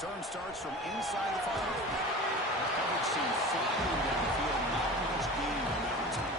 Return starts from inside the 5. Coverage seems flying downfield. Not much gain on that return.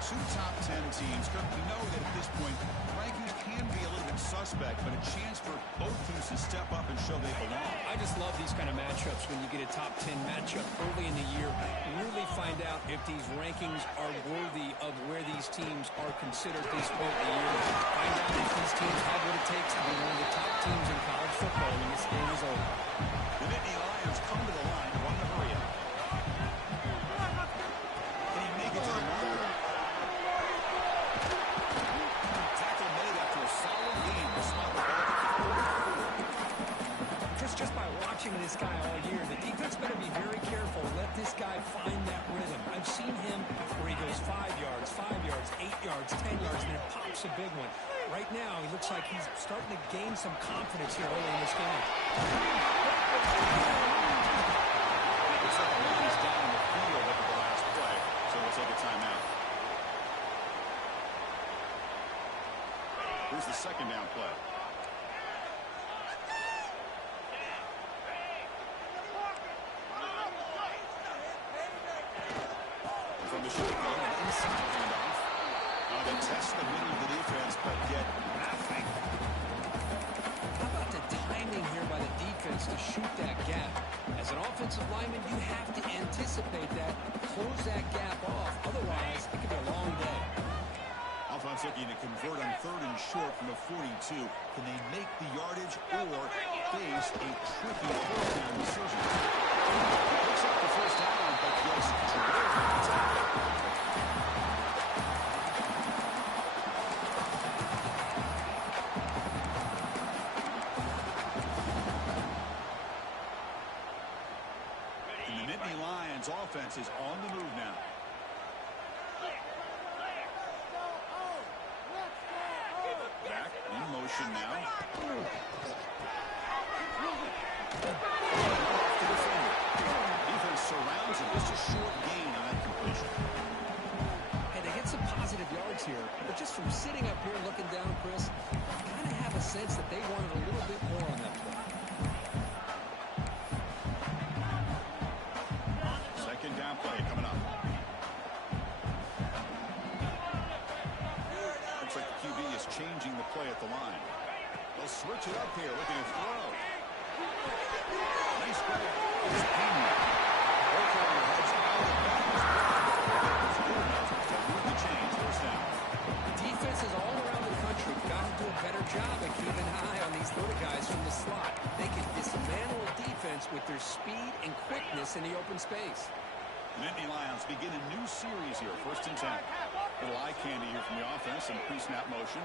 Two top 10 teams. We know that at this point, rankings can be a little bit suspect, but a chance for both teams to step up and show they belong. I just love these kind of matchups when you get a top 10 matchup early in the year. Really find out if these rankings are worthy of where these teams are considered at this point in the year. Find out if these teams have what it takes to be one of the top teams in college football when this game is over. The Nittany Lions come to the line, run the hurry up. Can he make it to the marker? Just by watching this guy all year, the defense better be very careful. Let this guy find that rhythm. I've seen him where he goes 5 yards, 8 yards, 10 yards, and then pops a big one. Right now, he looks like he's starting to gain some confidence here early in this game. Looks like the line's down in the field after the last play, so we'll take a timeout. Here's the second down play. From the shotgun, an inside handoff. They test the middle of the defense, but get nothing. How about the timing here by the defense to shoot that gap? As an offensive lineman, you have to anticipate that, close that gap off. Otherwise, it could be a long day. Offense looking to convert on 3rd and short from the 42. Can they make the yardage or face a tricky 4th down decision? Picks up the first down, but gets drilled on the tackle. And the Nittany Lions offense is on the move now. Back in motion now. Defense surrounds him. Just a short gain on that completion. Hey, they get some positive yards here, but just from sitting up here looking down, Chris, I kind of have a sense that they wanted a little bit more on that play. Second down play coming up. Looks like the QB is changing the play at the line. They'll switch it up here, looking to throw. Nice play. It's Pena. Both of their heads out of bounds. Move the chains. First down. Defenses all around the country got to do a better job at keeping an eye on these little guys from the slot. They can dismantle a defense with their speed and quickness in the open space. Nittany Lions begin a new series here. 1st and 10. Little eye candy here from the offense and pre-snap motion.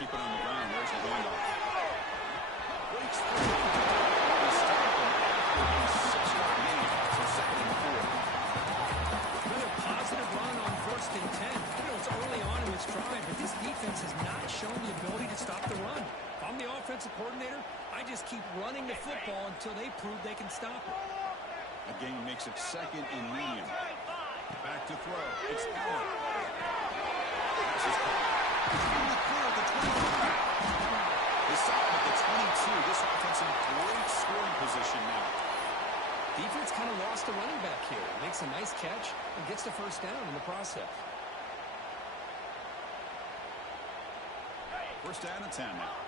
Keep it on the ground. There's the handoff. Breaks through. They stop him after a 6-yard gain. So 2nd and 4. Another positive run on 1st and 10. You know, it's early on in this drive, but this defense has not shown the ability to stop the run. If I'm the offensive coordinator, I just keep running the football until they prove they can stop it. A gain makes it 2nd and medium. Back to throw. It's Allen. This is in the clear at the 25. They stop him at the 22. This offense in great scoring position now. Defense kind of lost the running back here. Makes a nice catch and gets the first down in the process. 1st down and 10 now.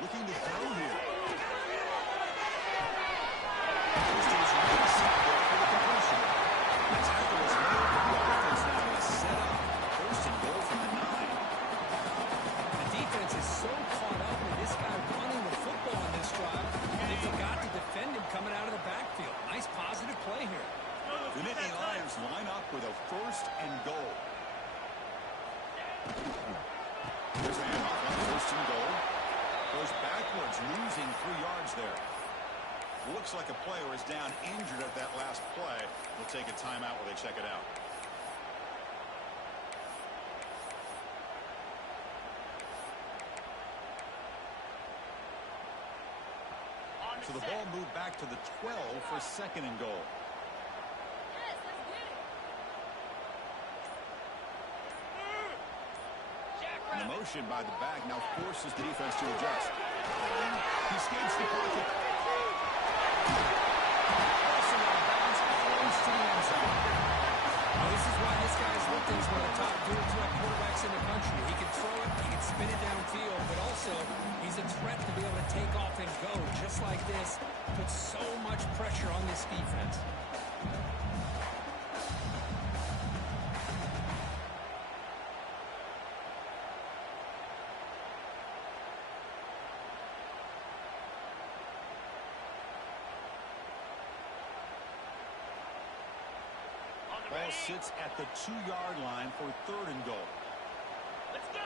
Looking to throw here. Stays right side there for the completion. The tackle is made, but the offense now is set up. 1st and goal from the 9. The defense is so caught up with this guy running the football on this drive, backwards, losing 3 yards there. Looks like a player is down injured at that last play. We'll take a timeout while they check it out. So the ball moved back to the 12 for 2nd and goal. And the motion by the back now forces the defense to adjust. He escapes the pocket. Also out of bounds, close to the end zone. Well, this is why this guy is looked at as one of the top dual threat quarterbacks in the country. He can throw it, he can spin it downfield, but also he's a threat to be able to take off and go just like this. Puts so much pressure on this defense. Ball sits at the 2-yard line for 3rd and goal. Let's go!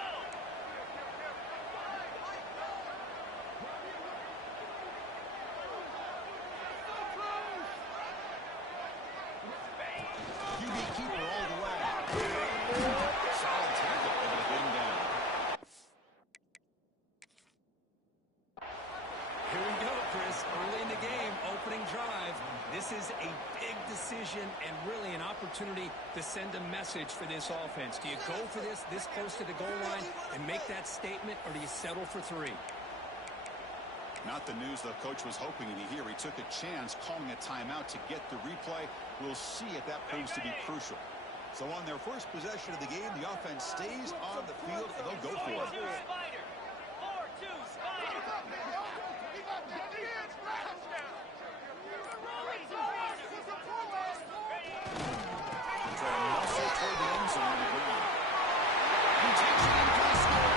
QB keeper all the way. Solid tackle able to get him down. Here we go, Chris. Early in the game, opening drive. This is a big decision and really an opportunity to send a message for this offense. Do you go for this close to the goal line and make that statement, or do you settle for 3? Not the news the coach was hoping to hear. He took a chance calling a timeout to get the replay. We'll see if that proves to be crucial. So on their first possession of the game, the offense stays on the field and they'll go for it. 4-2 Spider! 4-2 Spider! Trying to muscle toward the end zone on the ground. He takes it into the score.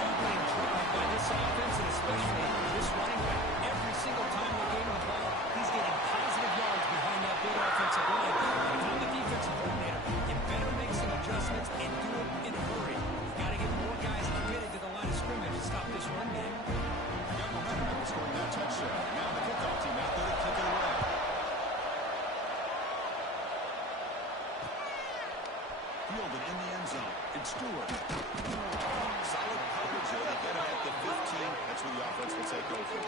Opening drive by this offense, and especially this running back. Every single time they gain the ball, he's getting positive yards behind that big offensive line. If I'm the defensive coordinator, you better make some adjustments and do it in a hurry. You got to get more guys committed to the line of scrimmage to stop this run game. Got momentum after scoring that touchdown. Now the kickoff team out there to kick it away. Fielded in the end zone. It's Stewart. Solid coverage there. They get it at the 15. That's where the offense will take over.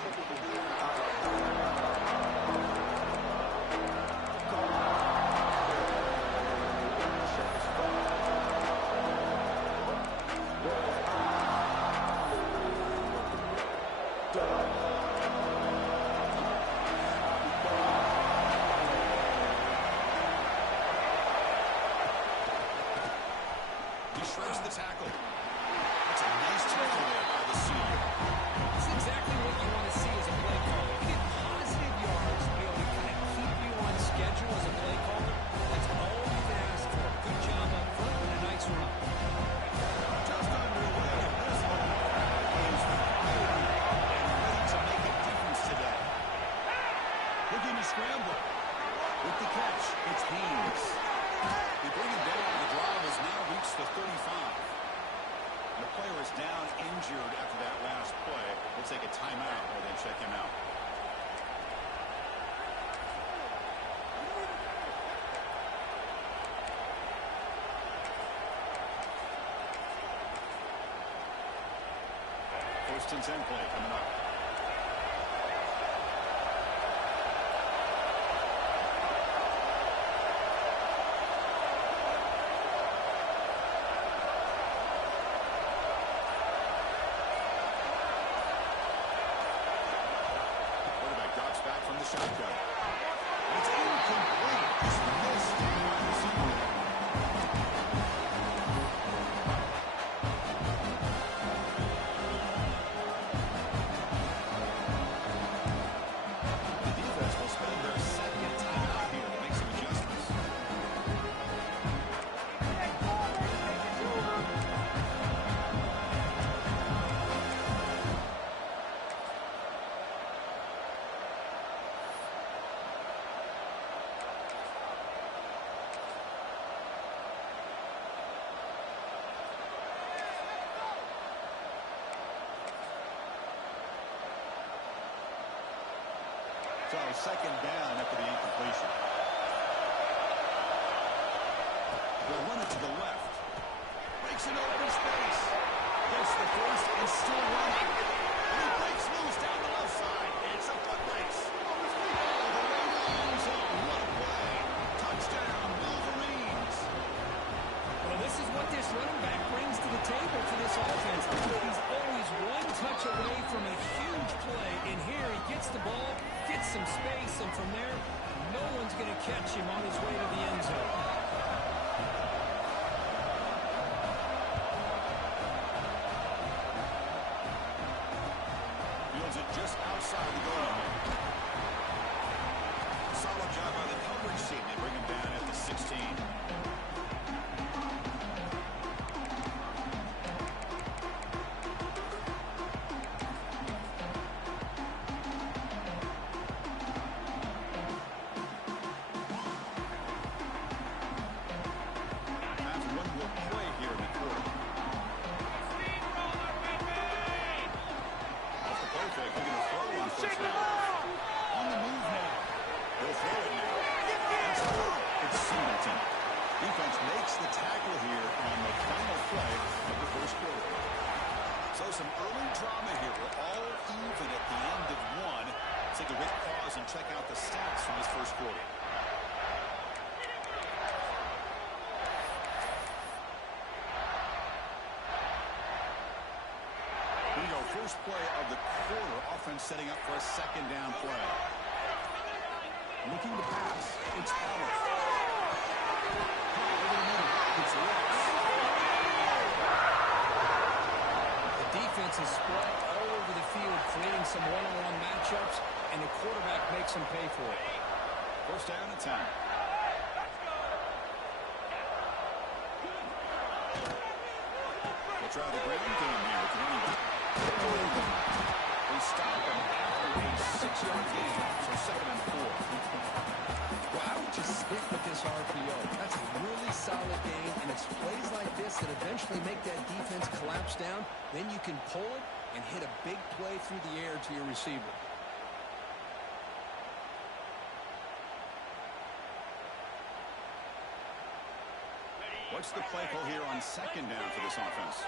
Shreds the tackle. That's a nice tackle there by the senior. It's exactly what you want to see as a play caller. You get positive yards to be able to kind of keep you on schedule as a play caller. That's all you can ask for. Good job up front and a nice run. Just underway. This one is firing and ready to make a difference today. Looking to scramble. With the catch, it's Haynes. They bring him down. The drive has now reached the 35. The player is down injured after that last play. We'll take a timeout while they check him out. First and 10 play coming up. Shotgun. It's incomplete. Just missed by the receiver. The defense will spend their second timeout here to make some adjustments. So second down after the incompletion. They'll run it to the left. Breaks into open space. Gets the first and still running. And he breaks loose down the left side. It's a foot race. Oh, the way to the end zone. What a play. Touchdown, Wolverines. Well, this is what this running back brings to the table for this offense. He's always one touch away from a huge play. And here he gets the ball, gets some space, and from there, no one's going to catch him on his way to the end zone. Fields it just outside the goal line. Solid job by the coverage team. They bring him down at the 16. Some early drama here. We're all even at the end of one. Let's take a quick pause and check out the stats from this first quarter. Here we go. First play of the quarter. Offense setting up for a second down play. Looking to pass. It's Allen. Over the middle. It's Rex. Defense is spread all over the field, creating some one-on-one matchups, and the quarterback makes them pay for it. First down and 10. We'll try the ground game here with the running back. They stop him after a 6-yard gain, so second and 4. Well, I would just stick with this RPO. That's a really solid game, and it's plays like this that eventually make that defense collapse down. Then you can pull it and hit a big play through the air to your receiver. What's the play call here on second down for this offense?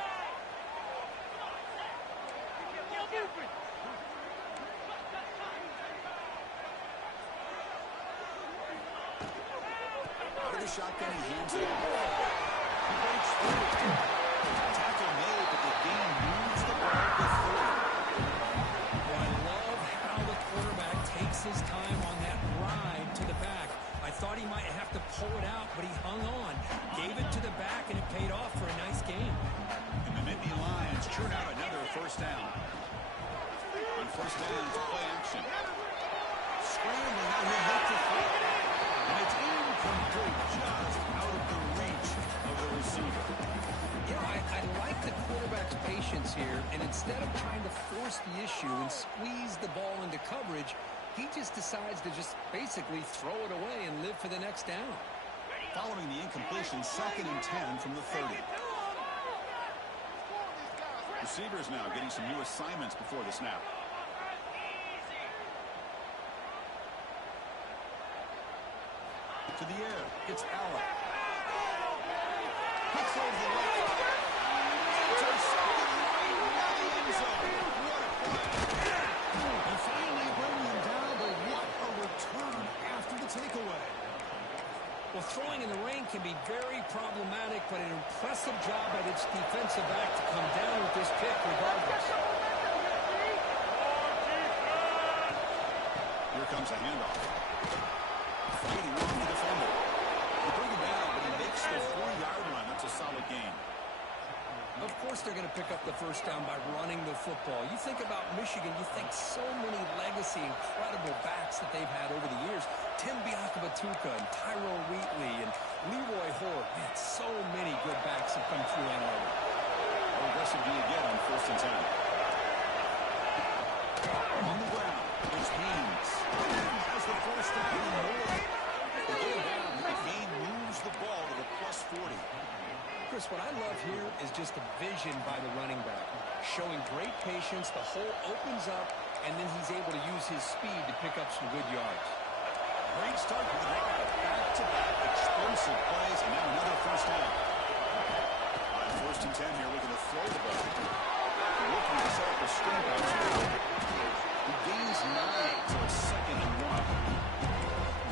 Out of the shotgun, he hands it off. He breaks through. Tackle made, but the game moves the ball with 3. Well, I love how the quarterback takes his time on that ride to the back. I thought he might have to pull it out, but he hung on, gave it to the back, and it paid off for a nice game. And the Nittany Lions churn out another first down. On first down, it's play action. Scrambling, now he'll look to throw. And it's incomplete, just out of the reach of the receiver. You know, I like the quarterback's patience here, and instead of trying to force the issue and squeeze the ball into coverage, he just decides to just basically throw it away and live for the next down. Following the incompletion, second and 10 from the 30. Receivers now getting some new assignments before the snap. To the air, it's Allen. Hits over the left. Intercepted right in the end zone. What a play. And finally bringing him down, but what a return after the takeaway. Well, throwing in the rain can be very problematic, but an impressive job by this defensive back to come down with this pick regardless. Here comes a handoff. Fighting off the defender. They bring him down, but he makes the 4-yard line. That's a solid gain. Of course they're going to pick up the first down by running the football. You think about Michigan, you think so many legacy, incredible backs that they've had over the years. Tim Biakabatuka and Tyrone Wheatley and Leroy Horde. Man, so many good backs have come through Ann Arbor. How aggressive do you get on first and 10? On the ground, it's Haynes. Has the first down and more. They get him down, but the game moves the ball to the plus 40. Chris, what I love here is just the vision by the running back. Showing great patience, the hole opens up, and then he's able to use his speed to pick up some good yards. Great start to the drive. Back-to-back explosive plays, and now another first down. On 1st and 10 here, we're going to throw the ball. Looking to set up a screen pass. He gains 9, so it's 2nd and 1.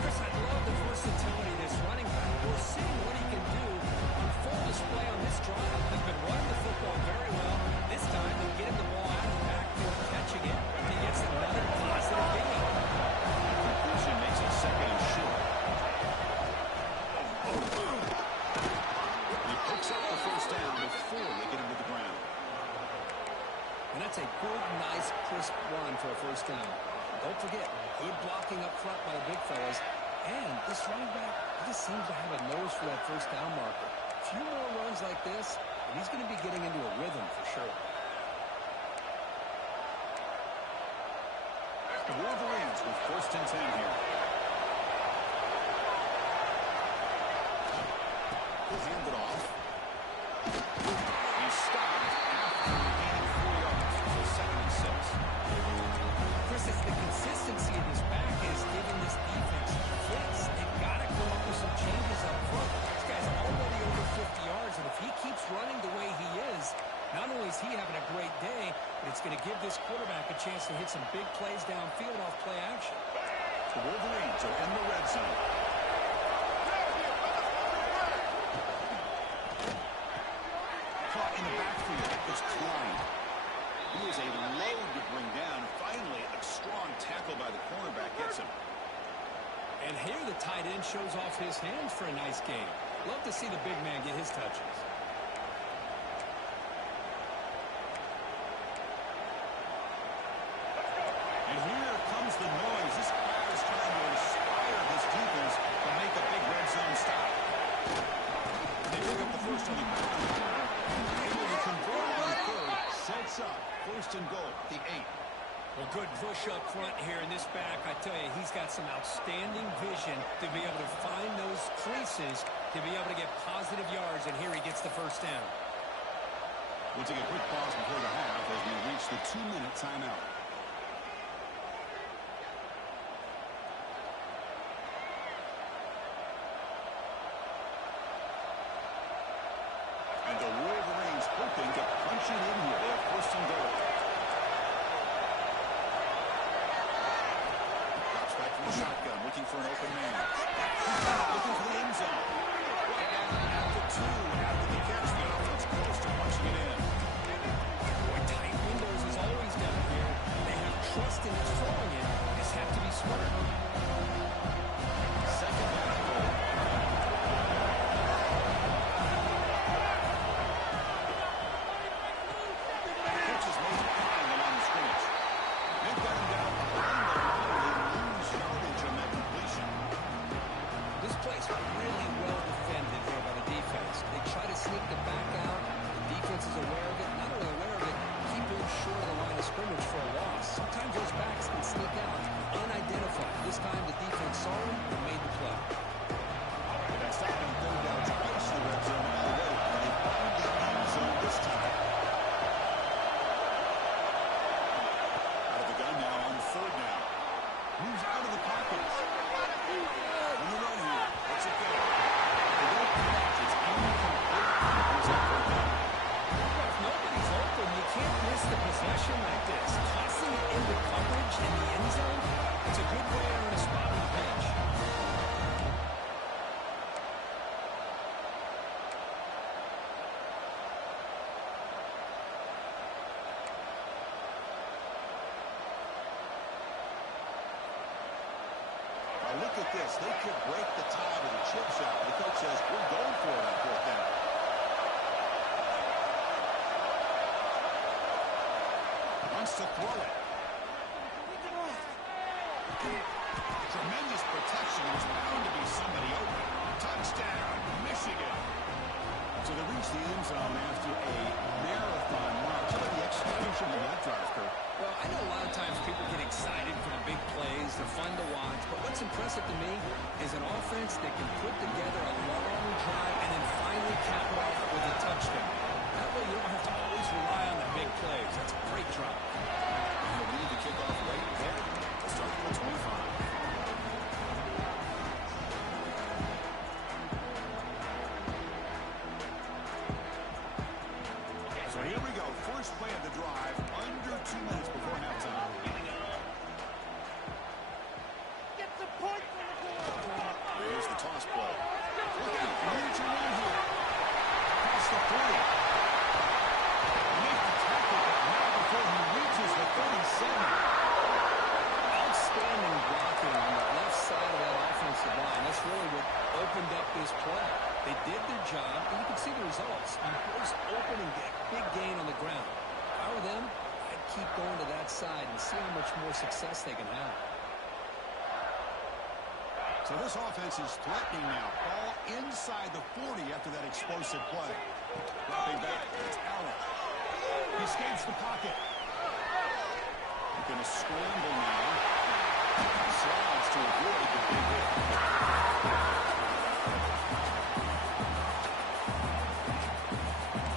Chris, I love the versatility of this running back. We're seeing what he can do on full display on this drive. He's been running the football very well. This time, they're getting the ball out of the backfield, catching it. He gets another positive gain. Conclusion makes it 2nd and short. He picks up the first down before they get him to the ground. And that's a good, nice, crisp run for a first down. Don't forget, good blocking up front by the big fellas. And this running back just seems to have a nose for that first down marker. A few more runs like this, and he's going to be getting into a rhythm for sure. The Wolverines with 1st and 10 here. He'll hand it off. He's stopped after gaining 4 yards. So 2nd and 6. Chris, it's the consistency of this back is giving this defense fits. They've got to come up with some changes up front. This guy's already over 50 yards, and if he keeps running the way he is, not only is he having a great day, but it's going to give this quarterback a chance to hit some big plays downfield off play action. The Wolverines are in the red zone. Caught in the backfield. It's Klein. He is a load to bring down. Finally, a strong tackle by the cornerback gets him. And here the tight end shows off his hands for a nice game. Love to see the big man get his touches. And here comes the noise. This crowd is trying to inspire this defense to make a big red zone stop. They pick up the first on the ground. Able to convert on 3rd. Sets up 1st and goal, the 8. Well, good push up front here in this back. I tell you, he's got some outstanding vision to be able to find those creases, to be able to get positive yards, and here he gets the first down. We'll take a quick pause before the half as we reach the 2-minute timeout. And the Wolverines hoping to punch it in here. They have 1st and goal. Drops back from the shotgun, looking for an open man. Looking for the end zone. Right down at the 2 after the catch. The offense close to punching it in. Boy, tight windows is always down here. They have trust in his throwing it. Just have to be smart. 2nd down and goal. Catch is made behind the line of scrimmage. They've got him down behind the line. They lose yardage on that completion. This play's really well defended here by the defense. They try to sneak the back out. The defense is aware of it. Not only aware of it, keep him short of the line of scrimmage for a loss. Sometimes those backs can sneak out unidentified. This time the defense saw him and made the play. And that's stopped on 3rd down twice in the red zone already. And they find the end zone this time. Out of the gun now on 3rd down. Moves out of the pocket. On the run here. What's it go? They don't connect. It's incomplete. Here's that 3rd down. Well, if nobody's open, you can't miss the possession like this. Tossing it into coverage in the end zone, it's a good way to earn a spot on the bench. Now look at this. They could break the tie with a chip shot. The coach says, we're going for it on 4th down. Wants to throw it. Tremendous protection. There's bound to be somebody open. Touchdown, Michigan. So they reach the end zone after a marathon march. How about the execution of that drive, Kurt? Well, I know a lot of times people get excited for the big plays. They're fun to watch. But what's impressive to me is an offense that can put together a long drive and then finally cap it off with a touchdown. That way you don't have to always rely on the big plays. That's a great drive. Lead the kickoff Here we go. First play of the drive, under 2 minutes before halftime. Get the points on the board. Here's the toss play. Look out. Huge run here. Past the 40. Make the tackle, but not before he reaches the 37. Outstanding blocking on the left side of that offensive line. That's really what opened up this play. They did their job, and you can see the results. Boys open and get big gain on the ground. If I were them, I'd keep going to that side and see how much more success they can have. So this offense is threatening now. Ball inside the 40 after that explosive play. Dropping back. It's Allen. He escapes the pocket. He's going to scramble now. Slides to avoid the big hit.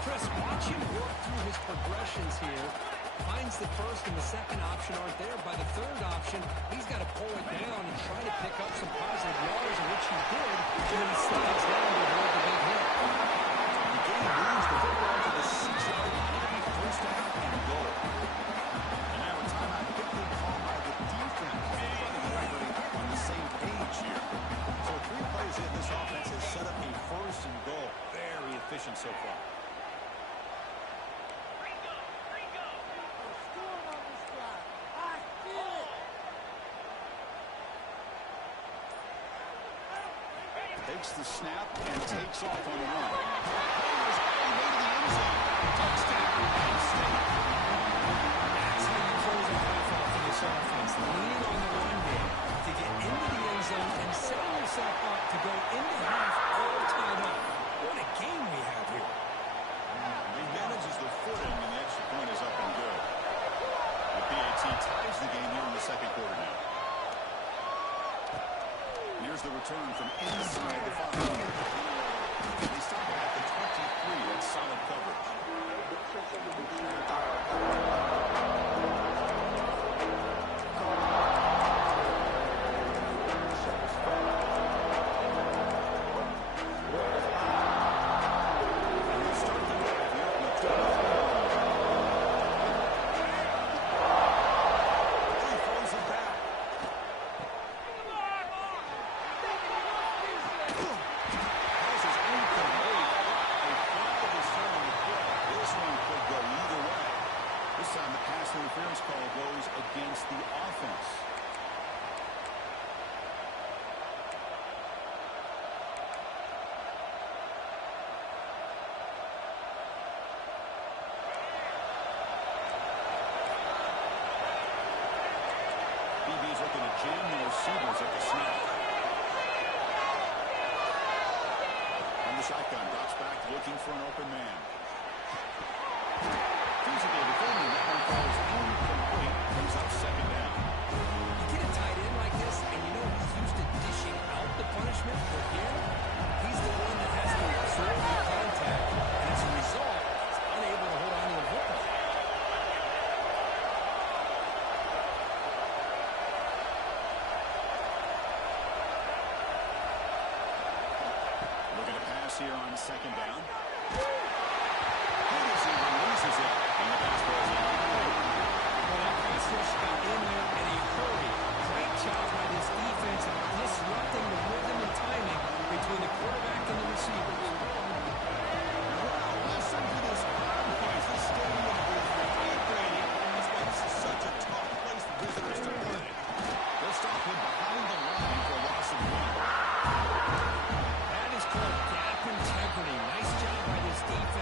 Chris, watch him work through his progressions here. Finds the first and the second option aren't there. By the third option, he's got to pull it down and try to pick up some positive yards, which he did, and then he slides down to avoid the big hit. The game moves the football to the 6-yard line. First down and goal. And now a timeout quickly called by the defense. Trying to get everybody on the same page here. So 3 plays in, this offense has set up a first and goal. Very efficient so far. Takes the snap and takes off on the run. Players all the way to the end zone. Touchdown, Penn State. That's how you close a half off in this offense. Lean on the run game to get into the end zone and set yourself up to go into half all tied up. What a game we have here. He manages the footing, and the extra point is up and good. The PAT ties the game here in the second quarter now. Here's the return from inside the 5. They stop it at the 23. That's solid coverage. And we'll start the drive here on the 24. He throws it back. Interference call goes against the offense. DB's looking to jam the receivers at the snap. From the shotgun, drops back looking for an open man. Feasible defending, that one falls incomplete. Brings up second down. You get a tight end like this, and you know he's used to dishing out the punishment, but here, he's the one that has to absorb the contact, and as a result, he's unable to hold on to the football. Looking to pass here on second down. He releases it, and the pass goes in. Well, that pass rush got in there in a hurry. Great job by this defense of disrupting the rhythm and timing between the quarterback and the receivers. Wow, listen to this crowd noise. This stadium is vibrating. That's why this is such a tough place for visitors to play. They'll stop him behind the line for a loss of 1. That is called gap integrity. Nice job by this defense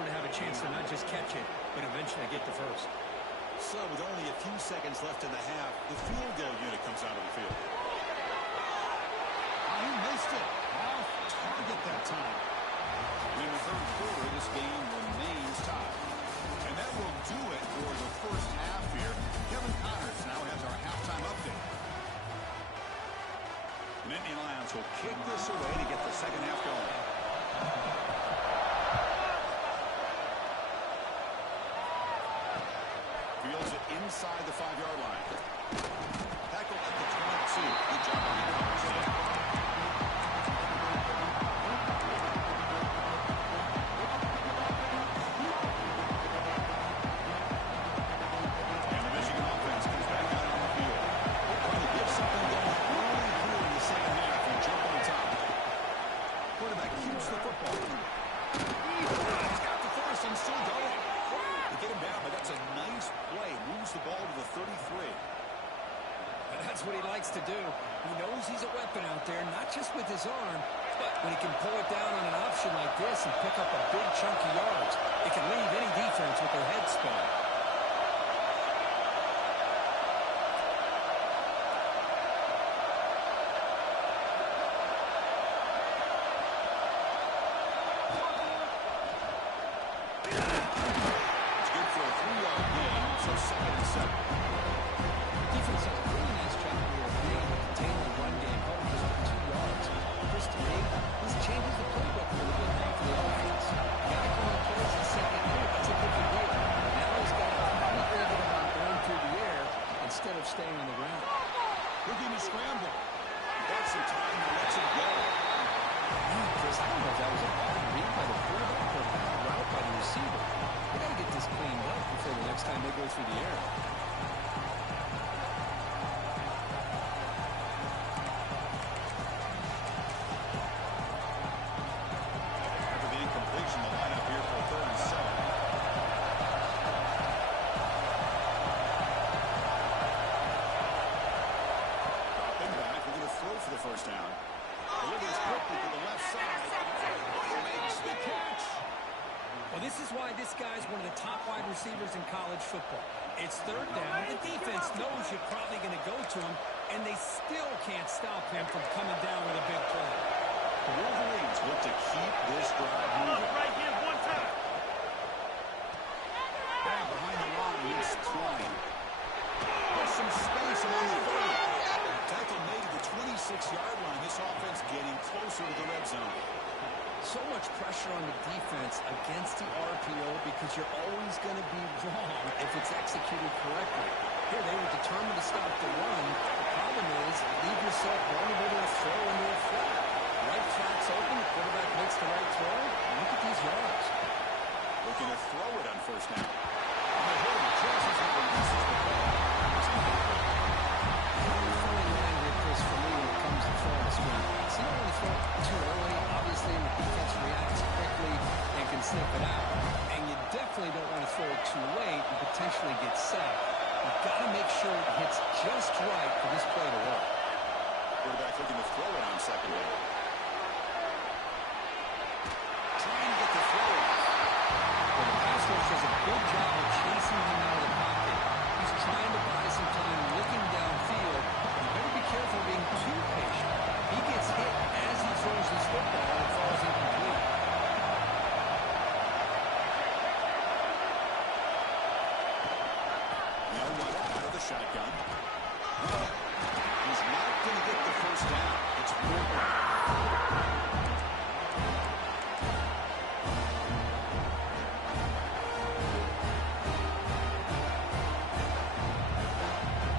able to have a chance to not just catch it, but eventually get the first. So with only a few seconds left in the half, the field goal unit comes out of the field. Oh, he missed it. Off target that time. In the third quarter, this game remains tied. And that will do it for the first half here. Kevin Connors now has our halftime update. The Nittany Lions will kick this away to get the second half going. Fields it inside the 5-yard line. Tackle at the 22. Good job on the coverage. And the Michigan offense comes back out on the field. Trying to get something going early here in the second half and jump on top. Quarterback keeps the football. He's got the first and still going. They get him down, but that's a nice play. Moves the ball to the 33. That's what he likes to do. He knows he's a weapon out there, not just with his arm, but when he can pull it down on an option like this and pick up a big chunk of yards, it can leave any defense with their head spun. It's good for a 3-yard gain, so 2nd and 7. Defense does a really nice job here of being able to contain the run game, held just for 2 yards. Chris, to me, this changes the playbook a little bit now for the offense. Got to come in place in second year. That's a different look. Now he's got to be thinking about going through the air instead of staying on the ground. Looking to scramble. Got some time and lets it go. Chris, I don't know if that was a bad read by the quarterback or a bad route by the receiver. They got to get this cleaned up before the next time they go through the air. After the incompletion, the lineup here for 3rd and 7. Dropping back, we're going to throw for the first down. Delivers quickly to the left side. Makes the catch. Well, this is why this guy's one of the top wide receivers in college football. It's 3rd down. The defense knows you're probably going to go to him, and they still can't stop him from coming down with a big play. The Wolverines look to keep this drive moving. Right here, one time. Back behind the line, it's Klein. There's some space along the 30. Tackle made at the 26-yard line. This offense getting closer to the red zone. So much pressure on the defense against the RPO because you're always going to be wrong if it's executed correctly. Here, they were determined to stop the run. The problem is, leave yourself vulnerable to a throw into a flat. Right flat's open, the quarterback makes the right throw. Look at these yards. Looking to throw it on first down. And the hit him just as he releases the ball. It's incomplete. Very fine line here, Chris, for me when it comes to throwing a screen pass. You don't want to throw it too early, obviously, and the defense reacts quickly and can sniff it out. And you definitely don't want to throw it too late and potentially get sacked. You've got to make sure it hits just right for this play to work. Quarterback looking to throw it on second down. Trying to get the throw off. Well, the pass rush does a good job of chasing him out of the pocket. He's trying to buy some time looking downfield. You better be careful being too patient. He gets hit as he throws his football and it falls incomplete. Now Waddle out of the shotgun. He's not going to get the first down. It's 4th down.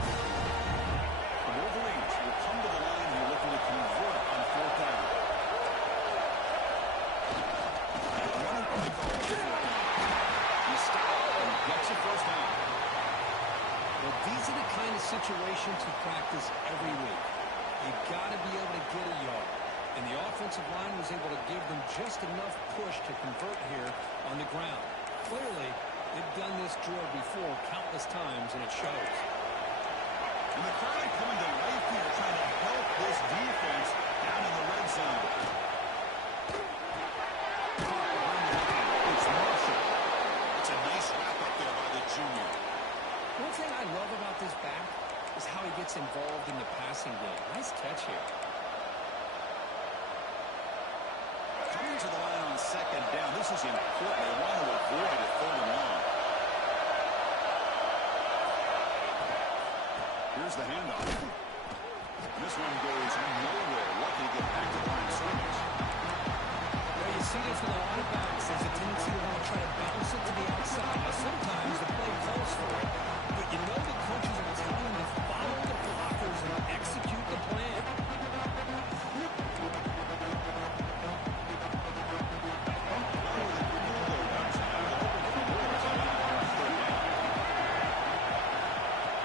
The Wolverines will come to the line here looking to convert on 4th down. Running play call on 4th down. He stops and gets a first down. Well, these are the kind of situations you practice every week. You've got to be able to get a yard. And the offensive line was able to give them just enough push to convert here on the ground. Clearly, they've done this drill before countless times, and it shows. And the crowd coming to life here trying to help this defense down in the red zone. Caught behind the line. It's Marshall. is important. They want to avoid a 3rd and long. Here's the handoff. This one goes nowhere. Lucky to get back to the line of scrimmage. Well, you see this with a lot of backs. There's a tendency to want to try to bounce it to the outside. Now, sometimes the play calls for it, but you know the coaches are telling them to follow the blockers and execute the plan.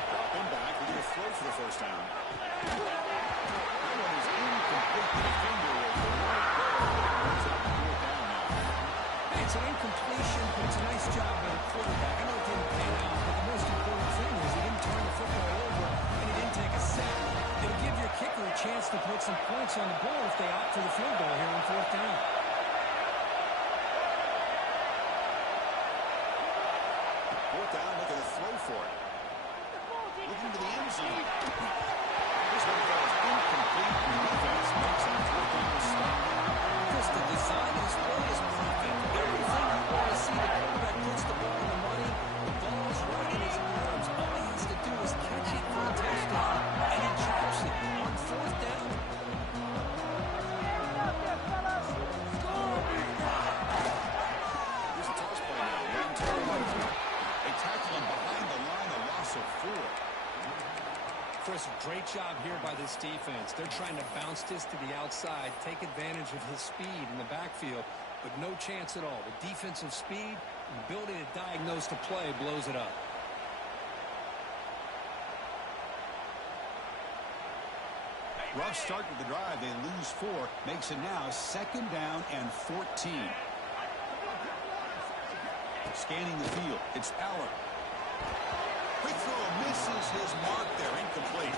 Dropping back, we're going to throw for the first down. That one is incomplete to the finger with the right there. It's up 4th down now. Hey, it's an incompletion, but it's a nice job by the quarterback. I know it didn't pan out, but the most important thing is he didn't turn the football over and he didn't take a sack. It'll give your kicker a chance to put some points on the board if they opt for the field goal here on 4th down. Fourth down, looking to throw for it. Looking to the end zone. This one goes incomplete. The defense makes it a 4th down stop. Just the design of this play is perfect. Everything you want to see. The quarterback puts the ball in the money. The ball's right in his arms. All he has to do is catch it for a touchdown, and he drops it on 4th down. Here's a toss play now. Long term. They tackle him behind the line. A loss of 4. Chris, great job here by this defense. They're trying to bounce this to the outside, take advantage of his speed in the backfield, but no chance at all. The defensive speed, the ability to diagnose the play blows it up. Rough start to the drive. They lose 4. Makes it now 2nd down and 14. Scanning the field. It's Aller. Quick throw misses his mark there. Incomplete.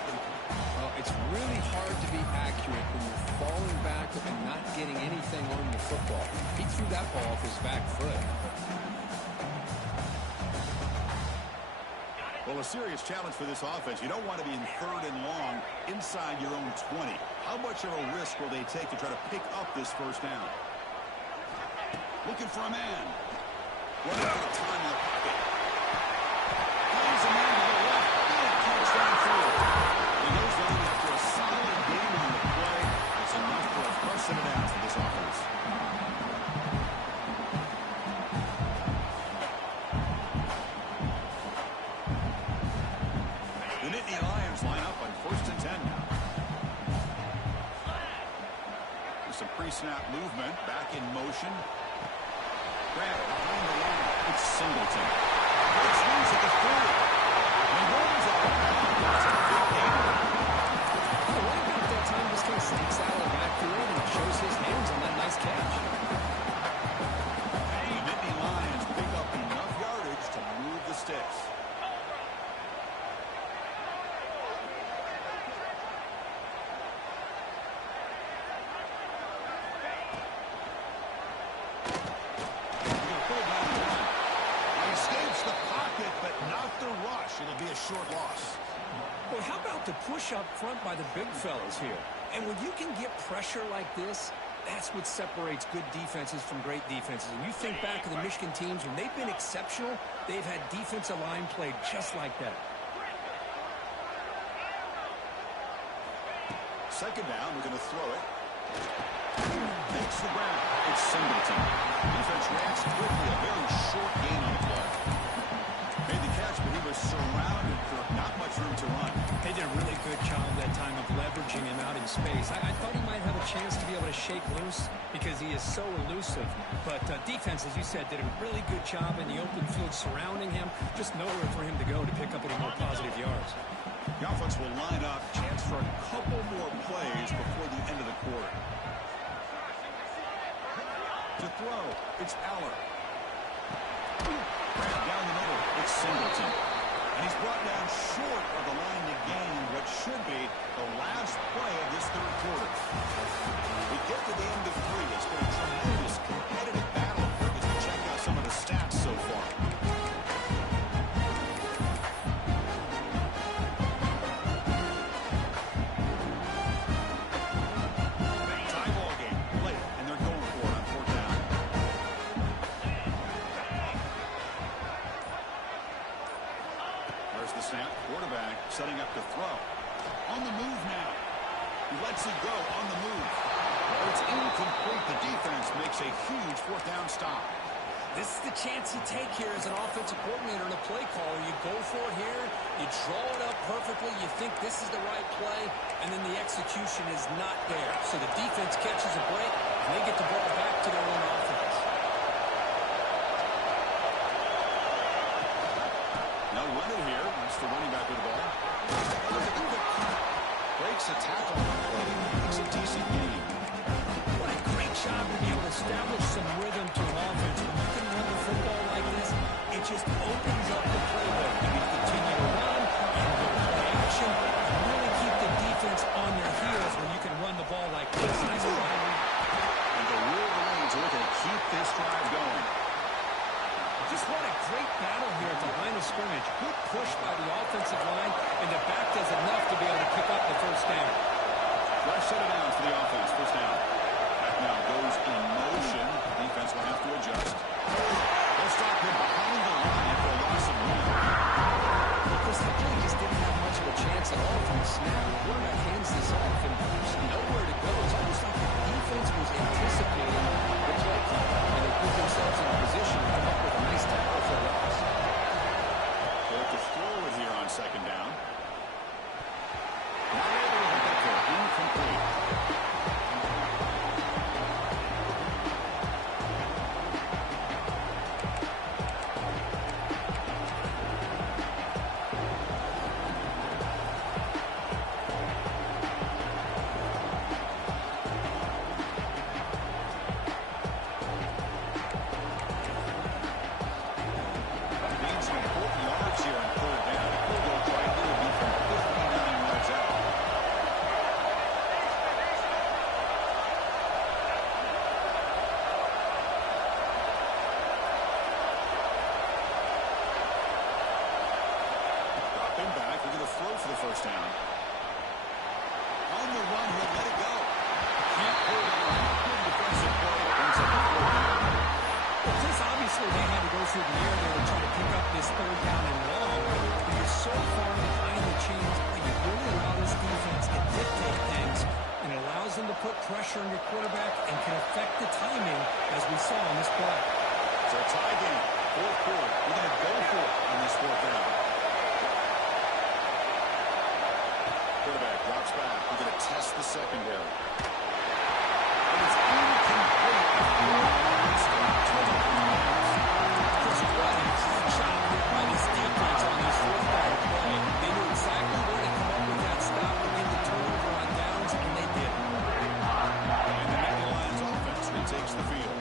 Well, it's really hard to be accurate when you're falling back and not getting anything on the football. He threw that ball off his back foot. Well, a serious challenge for this offense. You don't want to be in 3rd and long inside your own 20. How much of a risk will they take to try to pick up this first down? Looking for a man. Running for the time in the pocket. Finds a man to the left. Big catch downfield. He goes down after a solid game on the play. That's enough for a first and a down for this offense. The Nittany Lions line up on 1st and 10 now. With some pre-snap movement. Back in motion. Grant behind the line. It's Singleton. It's loose at the 40. And runs out of bounds. It's a big gain. Right about that time, this guy sneaks out of the backfield and shows his hands on that nice catch. Hey, Nittany Lions pick up enough yardage to move the sticks. It'll be a short loss. Well, how about the push up front by the big fellas here? And when you can get pressure like this, that's what separates good defenses from great defenses. And you think back to the Michigan teams, when they've been exceptional, they've had defensive line play just like that. 2nd down, we're going to throw it. Makes the ground. It's Singleton. Defense reacts quickly. A very short gain on the play. Made the catch, but he was surrounded for not much room to run. They did a really good job that time of leveraging him out in space. I thought he might have a chance to be able to shake loose because he is so elusive. But defense, as you said, did a really good job in the open field surrounding him. Just nowhere for him to go to pick up any more positive yards. The offense will line up. Chance for a couple more plays before the end of the quarter. To throw, it's Aller. Down the middle, it's Singleton. And he's brought down short of the line to gain what should be the last play of this 3rd quarter. We get to the end of 3. It's been a tremendous competitive battle. As we check out some of the stats so far. Tie ball game, late, and they're going for it on 4th down. the snap. Quarterback setting up to throw. On the move now. He lets it go on the move. It's incomplete. The defense makes a huge fourth down stop. This is the chance you take here as an offensive coordinator and a play caller. You go for it here. You draw it up perfectly. You think this is the right play, and then the execution is not there. So the defense catches a break, and they get the ball back to their own offense. Now Leonard here. That's the running back with the ball. Look at the quick cut. Breaks a tackle on the play. Makes a decent gain. What a great job to be able to establish some rhythm to an offense. When you can run the football like this, it just opens up the playbook. You can continue to run and go play action and really keep the defense on their heels when you can run the ball like this. Nice run. And the rule remains we're going to keep this drive going. Just what a great battle here at the line of scrimmage. Good push by the offensive line, and the back does enough to be able to pick up the first down. Fresh set of downs for the offense. First down. Back now goes in motion. Defense will have to adjust. They'll stop him behind the line for a loss of 1. Because the play just didn't have much of a chance at all from the snap. The quarterback hands this off, and there's nowhere to go. It's almost like the defense was anticipating the play call, and they put themselves in a position to come up with a nice tackle for a loss. They'll to throw it here on second down. Not able to hit that throw. Incomplete. First down. On the run, he'll let it go. Can't hold on. Good defensive play. Brings up the 4th down. Well, this obviously they had to go through the air there to try to pick up this 3rd down and long. But you're so far behind the chains that you really allow this defense to dictate things, and it allows them to put pressure on your quarterback and can affect the timing, as we saw on this play. So a tie game, 4th quarter. We're going to go for it on this 4th down. Quarterback drops back. We're going to test the secondary. And it's incomplete. Chris, what a job by this defense on this 4th down play. They knew exactly where to come up with that stop to get the turnover on downs, and they did. And the Nittany Lions offense retakes the field.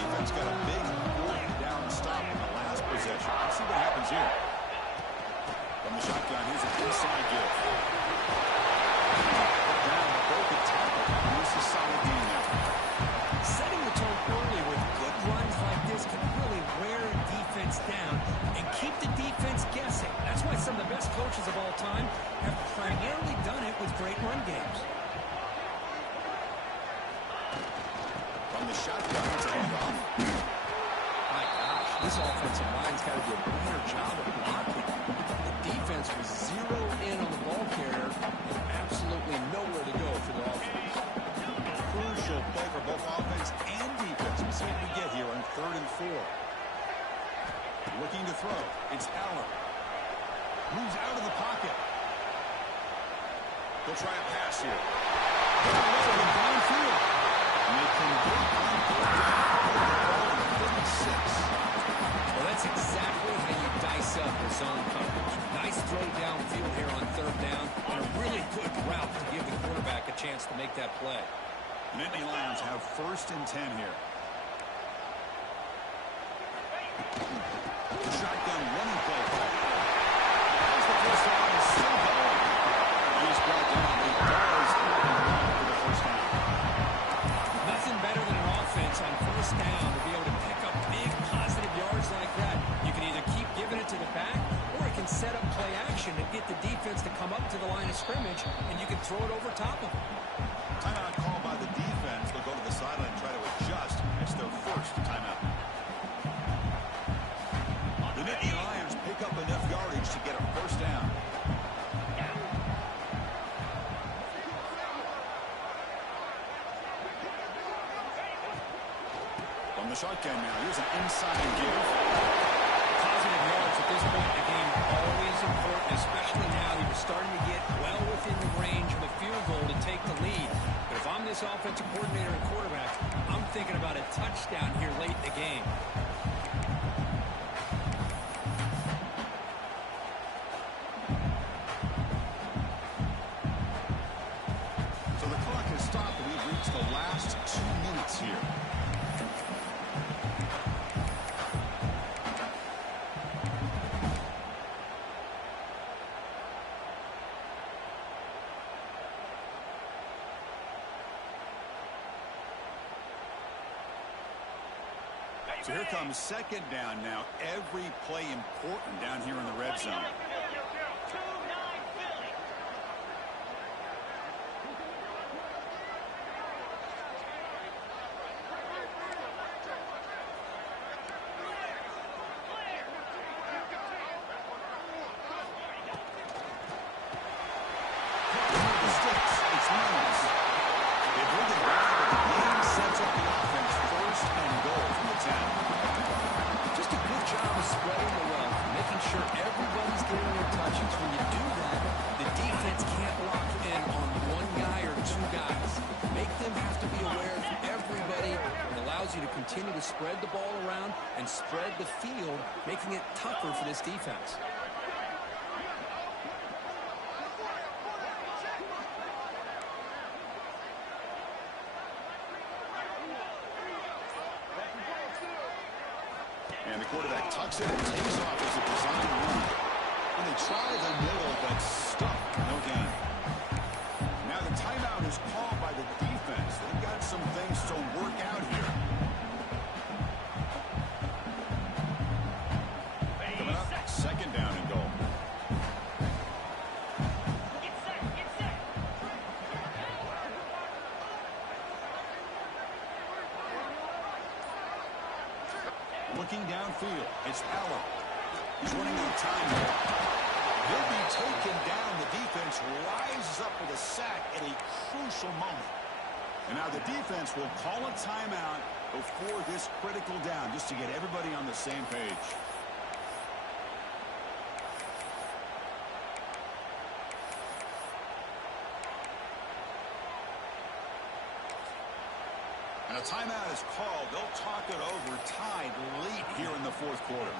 Defense got a big 4th down stop in the last possession. Let's see what happens here. From the shotgun, here's an inside give. Setting the tone early with good runs like this can really wear a defense down and keep the defense guessing. That's why some of the best coaches of all time have primarily done it with great run games. From the shotgun, it's a handoff. My gosh, this offensive line's got to do a better job of blocking. The defense was zeroed in on the ball carrier and absolutely nowhere to go for the offense. Crucial play for both offense and defense. We'll see what we get here on 3rd and 4. Looking to throw. It's Allen. Moves out of the pocket. They'll try a pass here. Downfield. And they can get on 4th down. 36. Well, that's exactly how you dice up the zone coverage. Nice throw downfield here on 3rd down, and a really good route to give the quarterback a chance to make that play. Nittany Lions have 1st and 10 here. Shotgun running play. As the first down is still going. He's brought down. He does for the first down. Nothing better than an offense on 1st down to be able to pick up big positive yards like that. You can either keep giving it to the back, or it can set up play action and get the defense to come up to the line of scrimmage, and you can throw it over top of them. Timeout called by the defense. They'll go to the sideline and try to adjust. It's their first timeout. The Nittany Lions pick up enough yardage to get a first down. From the shotgun now, here's an inside give. Positive yards at this point in the game, always important, especially now that you're starting to get well within the range of a field goal to take the lead. But if I'm this offensive coordinator and quarterback, I'm thinking about a touchdown here late in the game. So the clock has stopped, and we've reached the last 2 minutes here. So here comes second down now. Every play important down here in the red zone. You to continue to spread the ball around and spread the field, making it tougher for this defense. And the quarterback tucks it and takes off as a design run. And they try the middle, but stuck. No gain. Now the timeout is called by the defense. They've got some things to work out here. Coming up, second down and goal. Looking downfield, it's Allen. He's running out of time here. He'll be taken down. The defense rises up with a sack at a crucial moment. And now the defense will call a timeout before this critical down, just to get everybody on the same page. And a timeout is called. They'll talk it over, tied late here in the fourth quarter.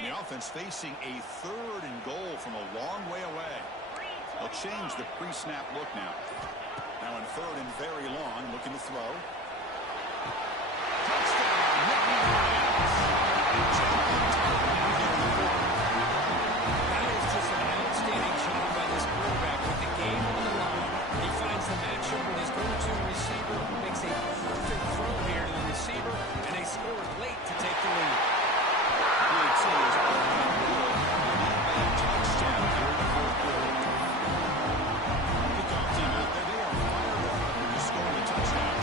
The offense facing a third and goal from a long way away. They'll change the pre-snap look now. Now in third and very long, looking to throw. That is just an outstanding job by this quarterback with the game on the line. He finds the matchup with his go-to receiver, makes a perfect throw here to the receiver, and they score late to take the lead. Touchdown here in the fourth quarter. Kickoff team out there, they are fired up after scoring a touchdown.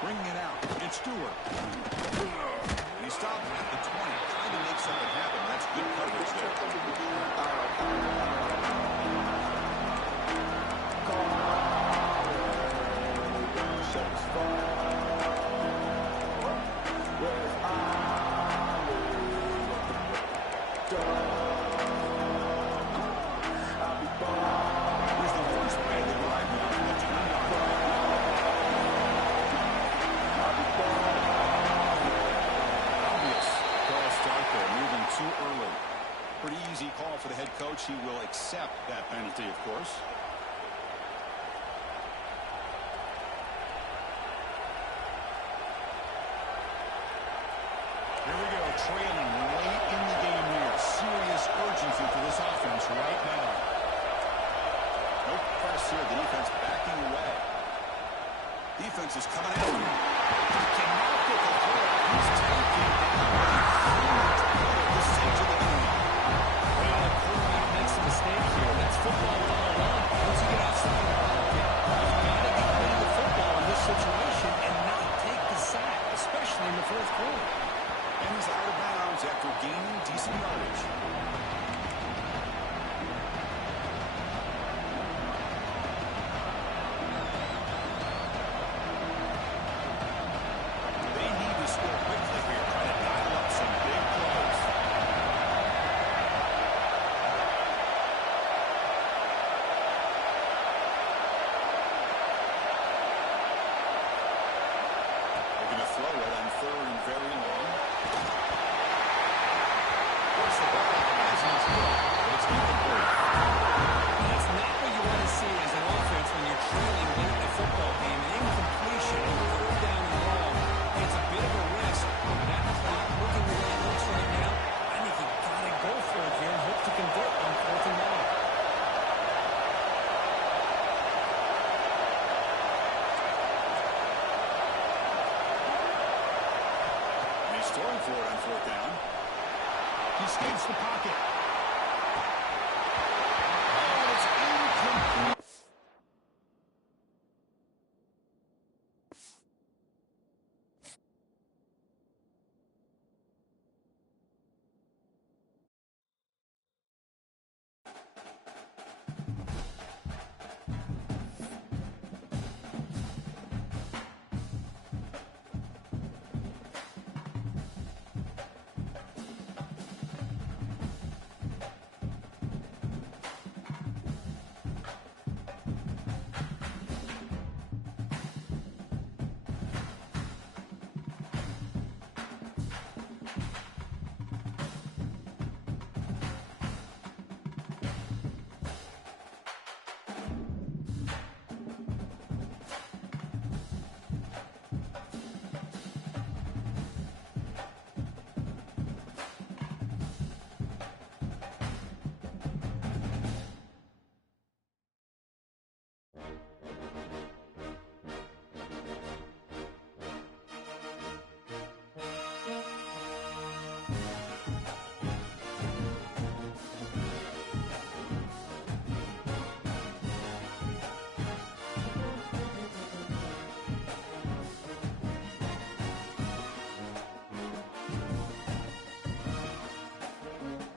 Bringing it out, it's Stewart. And he stopped at the 20, trying to make something happen. That's good coverage there. Here's the first play of the drive now from the 20-yard line. Obvious call start there, moving too early. Pretty easy call for the head coach. He will accept that penalty, of course. Here we go, trailing late in the game here. Serious urgency for this offense right now. No press here, the defense backing away. Defense is coming after him. He cannot get the throw. He's taking this stage of the game. Well, the quarterback makes a mistake here. That's football 101. Once you get outside the pocket, you've got to get rid of the football in this situation and not take the sack, especially in the fourth quarter. And he's out of bounds after gaining decent yardage. They need to score quickly here, trying to dial up some big plays. They're going to throw it on 3rd and very long. Where's the ball? But it's incomplete. That's not what you want to see as an offense when you're trailing late in a football game. An incompletion on 3rd down and long. It's a bit of a risk. But that clock, looking the way it looks right now, I think you got to go for it here and hope to convert on 4th and long. And he's throwing for it on 4th down. He escapes the pocket. Oh, it's incomplete.